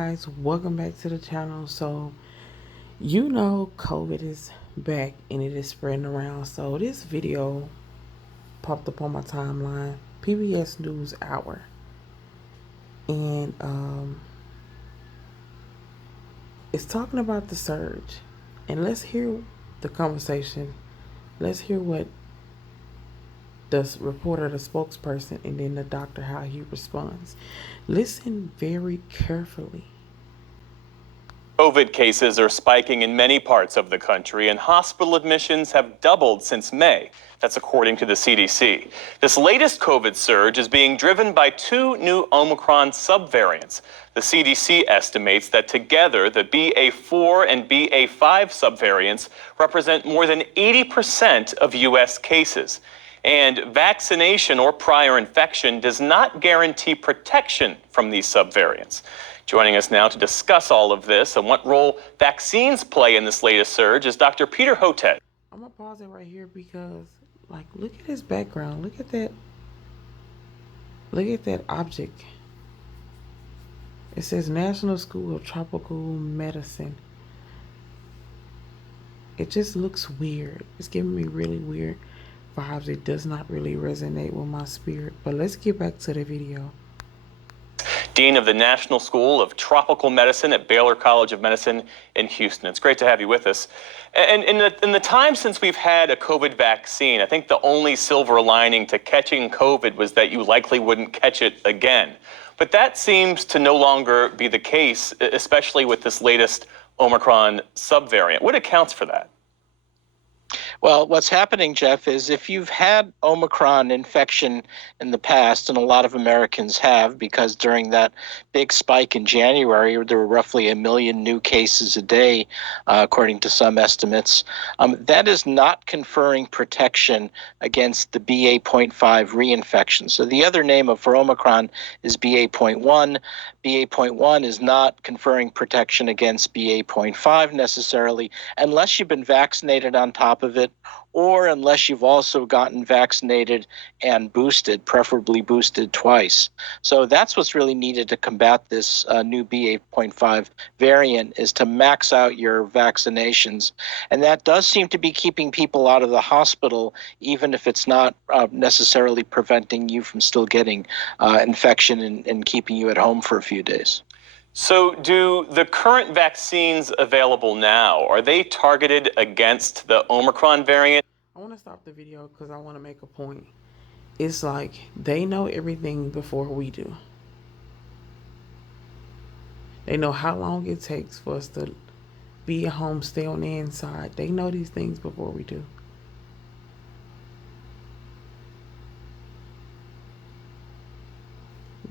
Guys, welcome back to the channel. So COVID is back and it is spreading around. So this video popped up on my timeline, PBS News Hour, and it's talking about the surge. And let's hear the conversation. Let's hear what the reporter, the spokesperson, and then the doctor, how he responds. Listen very carefully. COVID cases are spiking in many parts of the country, and hospital admissions have doubled since May. That's according to the CDC. This latest COVID surge is being driven by two new Omicron subvariants. The CDC estimates that together, the BA4 and BA5 subvariants represent more than 80% of U.S. cases. And vaccination or prior infection does not guarantee protection from these subvariants. Joining us now to discuss all of this and what role vaccines play in this latest surge is Dr. Peter Hotez. I'm gonna pause it right here because, look at his background. Look at that. Look at that object. It says National School of Tropical Medicine. It just looks weird. It's giving me really weird vibes. It does not really resonate with my spirit. But let's get back to the video. Dean of the National School of Tropical Medicine at Baylor College of Medicine in Houston. It's great to have you with us. And in the time since we've had a COVID vaccine, I think the only silver lining to catching COVID was that you likely wouldn't catch it again. But that seems to no longer be the case, especially with this latest Omicron subvariant. What accounts for that? Well, what's happening, Jeff, is if you've had Omicron infection in the past, and a lot of Americans have, because during that big spike in January, there were roughly 1 million new cases a day, according to some estimates, that is not conferring protection against the BA.5 reinfection. So the other name for Omicron is BA.1. BA.1 is not conferring protection against BA.5 necessarily, unless you've been vaccinated on top of it, or unless you've also gotten vaccinated and boosted, preferably boosted twice. So that's what's really needed to combat this new BA.5 variant, is to max out your vaccinations. And that does seem to be keeping people out of the hospital, even if it's not necessarily preventing you from still getting infection and keeping you at home for a few days. So do the current vaccines available now, are they targeted against the Omicron variant? I want to stop the video because I want to make a point. It's like they know everything before we do. They know how long it takes for us to be at home, stay on the inside. They know these things before we do.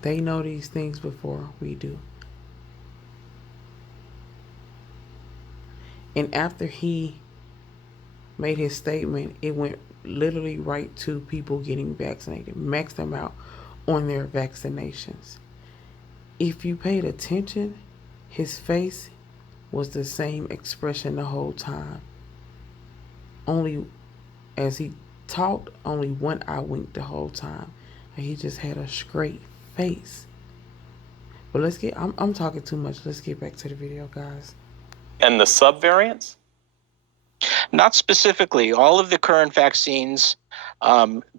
They know these things before we do. And after he made his statement, it went literally right to people getting vaccinated, maxed them out on their vaccinations. If you paid attention, his face was the same expression the whole time. Only as he talked, only one eye winked the whole time. And he just had a straight face. But I'm talking too much. Let's get back to the video, guys. And the subvariants? Not specifically. All of the current vaccines,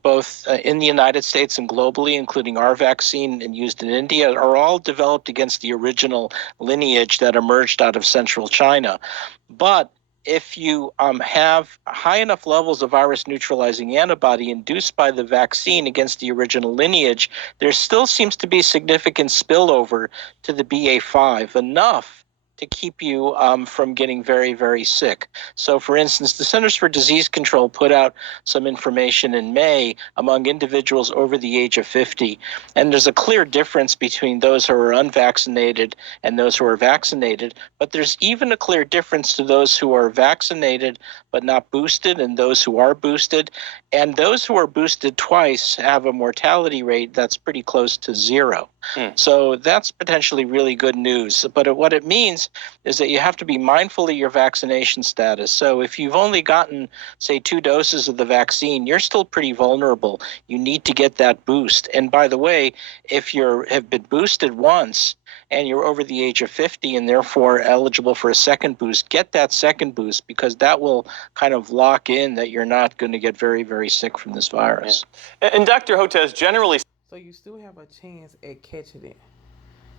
both in the United States and globally, including our vaccine and used in India, are all developed against the original lineage that emerged out of central China. But if you have high enough levels of virus neutralizing antibody induced by the vaccine against the original lineage, there still seems to be significant spillover to the BA.5, enough to keep you from getting very, very sick. So, for instance, the Centers for Disease Control put out some information in May among individuals over the age of 50, and there's a clear difference between those who are unvaccinated and those who are vaccinated, but there's even a clear difference to those who are vaccinated but not boosted and those who are boosted, and those who are boosted twice have a mortality rate that's pretty close to zero. So that's potentially really good news. But what it means is that you have to be mindful of your vaccination status. So if you've only gotten, say, 2 doses of the vaccine, you're still pretty vulnerable. You need to get that boost. And by the way, if you have been boosted once and you're over the age of 50 and therefore eligible for a second boost, get that second boost, because that will kind of lock in that you're not going to get very, very sick from this virus. Yeah. And Dr. Hotez, generally, So you still have a chance at catching it.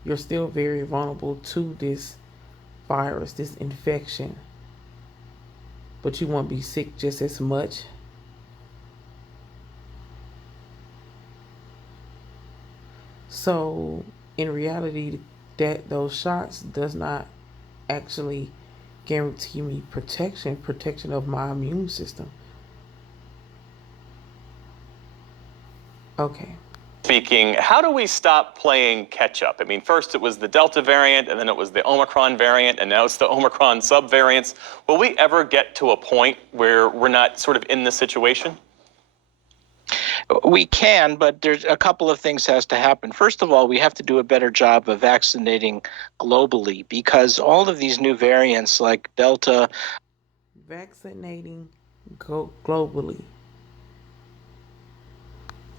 You're still very vulnerable to this virus, this infection, but you won't be sick just as much. So in reality, that those shots does not actually guarantee me protection of my immune system. Okay. speaking, how do we stop playing catch up? I mean, first it was the Delta variant, and then it was the Omicron variant, and now it's the Omicron subvariants. Will we ever get to a point where we're not sort of in this situation? We can, but there's a couple of things has to happen. First of all, we have to do a better job of vaccinating globally, because all of these new variants like Delta, Vaccinating globally.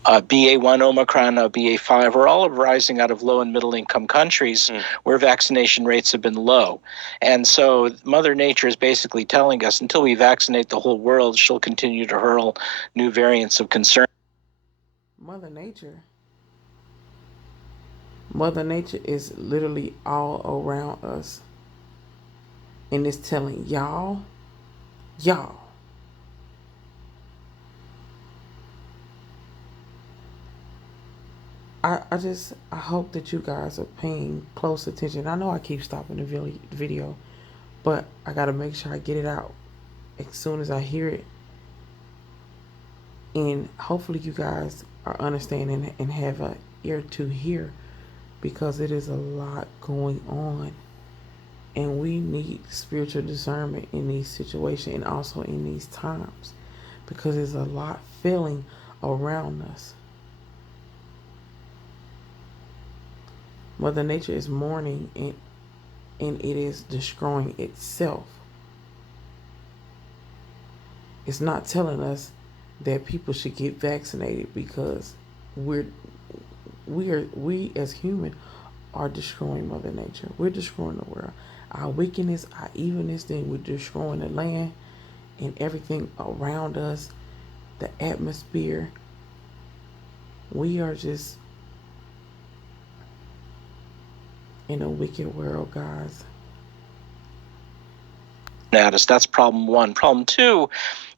BA1 Omicron, BA5 are all rising out of low and middle income countries where vaccination rates have been low. And so Mother Nature is basically telling us until we vaccinate the whole world, she'll continue to hurl new variants of concern. Mother Nature. Mother Nature is literally all around us. And it's telling y'all. I hope that you guys are paying close attention. I know I keep stopping the video, but I got to make sure I get it out as soon as I hear it. And hopefully you guys are understanding and have an ear to hear, because it is a lot going on. And we need spiritual discernment in these situations and also in these times, because there's a lot failing around us. Mother Nature is mourning, and it is destroying itself. It's not telling us that people should get vaccinated, because we as human are destroying Mother Nature. We're destroying the world. Our wickedness, our evilness, then we're destroying the land and everything around us, the atmosphere. We are just in a wicked world, guys. That's problem one. Problem two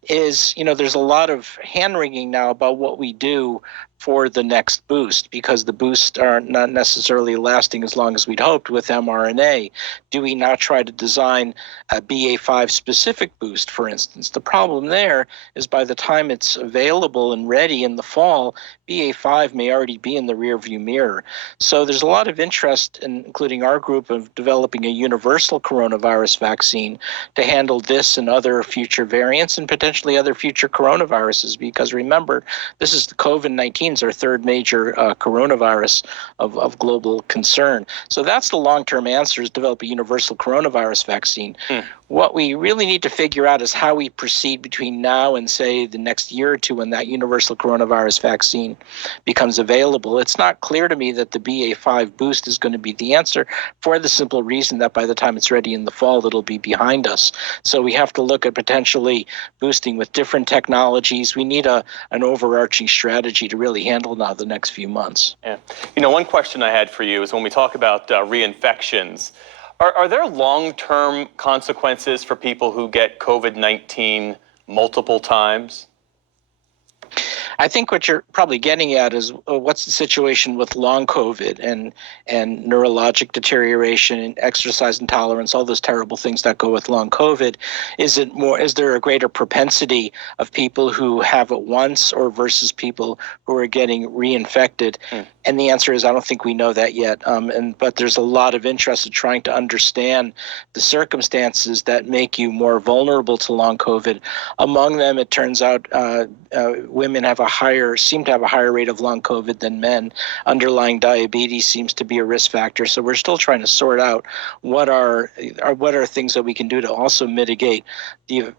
is, there's a lot of hand-wringing now about what we do for the next boost, because the boosts are not necessarily lasting as long as we'd hoped with mRNA. Do we now try to design a BA5 specific boost, for instance? The problem there is by the time it's available and ready in the fall, BA5 may already be in the rearview mirror. So there's a lot of interest, including our group, of developing a universal coronavirus vaccine to handle this and other future variants and potentially other future coronaviruses, because remember, this is the COVID-19 our third major coronavirus of global concern. So that's the long-term answer, is develop a universal coronavirus vaccine. What we really need to figure out is how we proceed between now and, say, the next year or two when that universal coronavirus vaccine becomes available. It's not clear to me that the BA5 boost is going to be the answer, for the simple reason that by the time it's ready in the fall, it'll be behind us. So we have to look at potentially boosting with different technologies. We need an overarching strategy to really handle now the next few months. Yeah. One question I had for you is when we talk about reinfections, are there long-term consequences for people who get COVID-19 multiple times? I think what you're probably getting at is what's the situation with long COVID and neurologic deterioration and exercise intolerance, all those terrible things that go with long COVID. Is there a greater propensity of people who have it once or versus people who are getting reinfected? And the answer is I don't think we know that yet. But there's a lot of interest in trying to understand the circumstances that make you more vulnerable to long COVID. Among them, it turns out women seem to have a higher rate of long COVID than men. Underlying diabetes seems to be a risk factor. So we're still trying to sort out what are things that we can do to also mitigate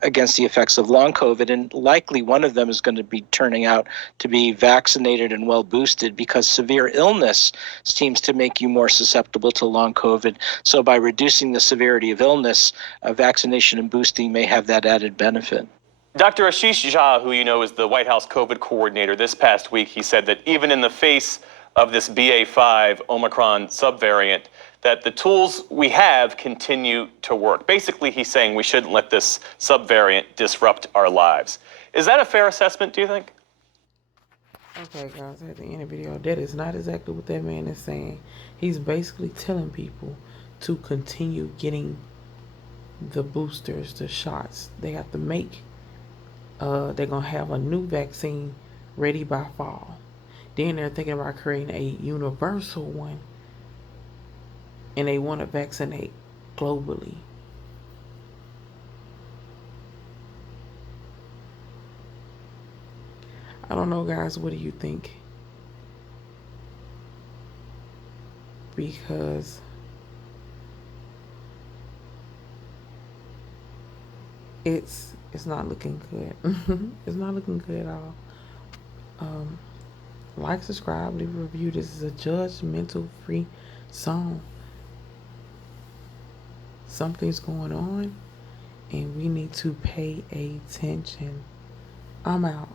against the effects of long COVID. And likely one of them is going to be turning out to be vaccinated and well boosted, because severe severe illness seems to make you more susceptible to long COVID. So by reducing the severity of illness, vaccination and boosting may have that added benefit. Dr. Ashish Jha, who you know is the White House COVID coordinator, this past week he said that even in the face of this BA.5 Omicron subvariant, that the tools we have continue to work. Basically, he's saying we shouldn't let this subvariant disrupt our lives. Is that a fair assessment, do you think? Okay, guys, at the end of the video, that is not exactly what that man is saying. He's basically telling people to continue getting the boosters, the shots. They have to make, they're going to have a new vaccine ready by fall. Then they're thinking about creating a universal one. And they want to vaccinate globally. I don't know, guys. What do you think? Because it's not looking good. It's not looking good at all. Like, subscribe, leave a review. This is a judgmental free zone. Something's going on, and we need to pay attention. I'm out.